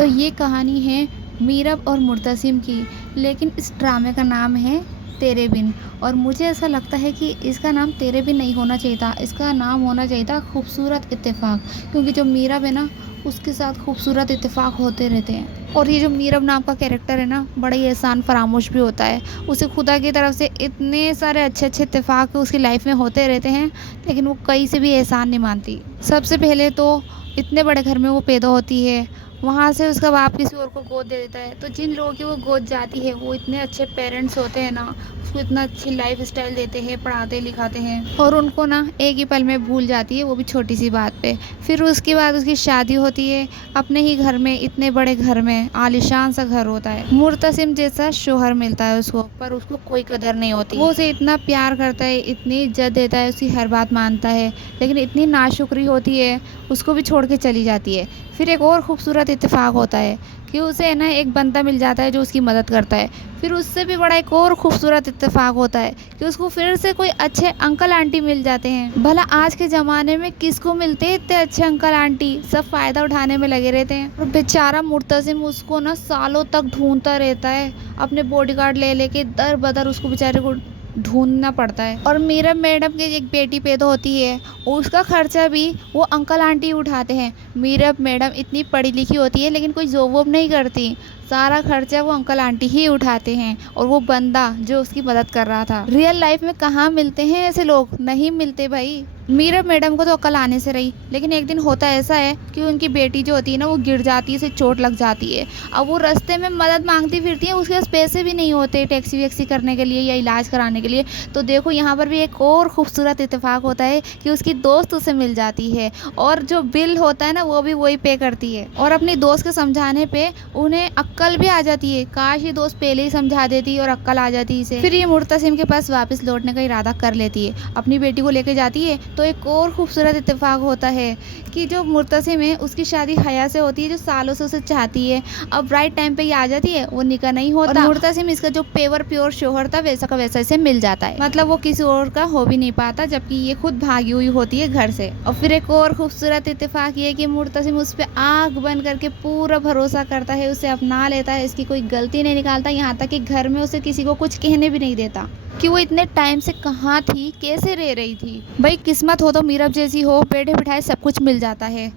तो ये कहानी है मीरब और मुर्तसिम की, लेकिन इस ड्रामे का नाम है तेरे बिन। और मुझे ऐसा लगता है कि इसका नाम तेरे बिन नहीं होना चाहिए था, इसका नाम होना चाहिए था खूबसूरत इत्तेफाक। क्योंकि जो मीरब है ना, उसके साथ खूबसूरत इत्तेफाक होते रहते हैं। और ये जो मीरब नाम का कैरेक्टर है ना, बड़ा ही एहसान फरामोश भी होता है। उसे खुदा की तरफ से इतने सारे अच्छे अच्छे इत्तेफाक उसकी लाइफ में होते रहते हैं, लेकिन वो कहीं से भी एहसान नहीं मानती। सबसे पहले तो इतने बड़े घर में वो पैदा होती है, वहाँ से उसका बाप किसी और को गोद दे देता है। तो जिन लोगों की वो गोद जाती है, वो इतने अच्छे पेरेंट्स होते हैं ना, उसको इतना अच्छी लाइफ स्टाइल देते हैं, पढ़ाते लिखाते हैं, और उनको ना एक ही पल में भूल जाती है, वो भी छोटी सी बात पे। फिर उसके बाद उसकी शादी होती है अपने ही घर में, इतने बड़े घर में, आलीशान सा घर होता है। मुर्तसिम जैसा शोहर मिलता है उसको, पर उसको कोई कदर नहीं होती। वो उसे इतना प्यार करता है, इतनी इज्जत देता है, उसकी हर बात मानता है, लेकिन इतनी नाशुक्री होती है, उसको भी छोड़ के चली जाती है। फिर एक और ख़ूबसूरत इत्तेफाक होता है कि उसे ना एक बंदा मिल जाता है जो उसकी मदद करता है। फिर उससे भी बड़ा एक और ख़ूबसूरत इत्तेफाक होता है कि उसको फिर से कोई अच्छे अंकल आंटी मिल जाते हैं। भला आज के ज़माने में किसको मिलते हैं इतने अच्छे अंकल आंटी, सब फ़ायदा उठाने में लगे रहते हैं। और बेचारा मुर्तसिम उसको ना सालों तक ढूंढता रहता है, अपने बॉडीगार्ड ले लेके दर बदर उसको बेचारे को ढूंढना पड़ता है। और मीरब मैडम की एक बेटी पैदा होती है, उसका खर्चा भी वो अंकल आंटी उठाते हैं। मीरब मैडम इतनी पढ़ी लिखी होती है, लेकिन कोई जॉब वॉब नहीं करती, सारा खर्चा वो अंकल आंटी ही उठाते हैं। और वो बंदा जो उसकी मदद कर रहा था, रियल लाइफ में कहाँ मिलते हैं ऐसे लोग, नहीं मिलते भाई। मीरब मैडम को तो अकल आने से रही, लेकिन एक दिन होता ऐसा है कि उनकी बेटी जो होती है ना, वो गिर जाती है, उसे चोट लग जाती है। अब वो रास्ते में मदद मांगती फिरती है, उसके पास पैसे भी नहीं होते टैक्सी वैक्सी करने के लिए या इलाज कराने के लिए। तो देखो यहाँ पर भी एक और खूबसूरत इत्तेफाक होता है कि उसकी दोस्त उसे मिल जाती है, और जो बिल होता है ना, वो भी वही पे करती है। और अपनी दोस्त के समझाने पे उन्हें अक्ल भी आ जाती है। काश ये दोस्त पहले ही समझा देती और अक्ल आ जाती इसे। फिर ये मुर्तसिम के पास वापस लौटने का इरादा कर लेती है, अपनी बेटी को लेके जाती है। तो एक और खूबसूरत इत्तेफाक होता है कि जो मुर्तसिम है, उसकी शादी हया से होती है, जो सालों से उसे चाहती है। अब राइट टाइम पे ये आ जाती है, वो निकाह नहीं होता, और मुर्तसिम इसका जो पेवर प्योर शोहर था, वैसा का वैसा इसे मिल जाता है। मतलब वो किसी और का हो भी नहीं पाता, जबकि ये खुद भागी हुई होती है घर से। और फिर एक और खूबसूरत इत्तेफाक ये कि मुर्तसिम उस पर आँख बंद करके पूरा भरोसा करता है, उसे अपना लेता है, इसकी कोई गलती नहीं निकालता, यहाँ तक कि घर में उसे किसी को कुछ कहने भी नहीं देता कि वो इतने टाइम से कहाँ थी, कैसे रह रही थी। भाई किस्मत हो तो मीरब जैसी हो, बैठे बिठाए सब कुछ मिल जाता है।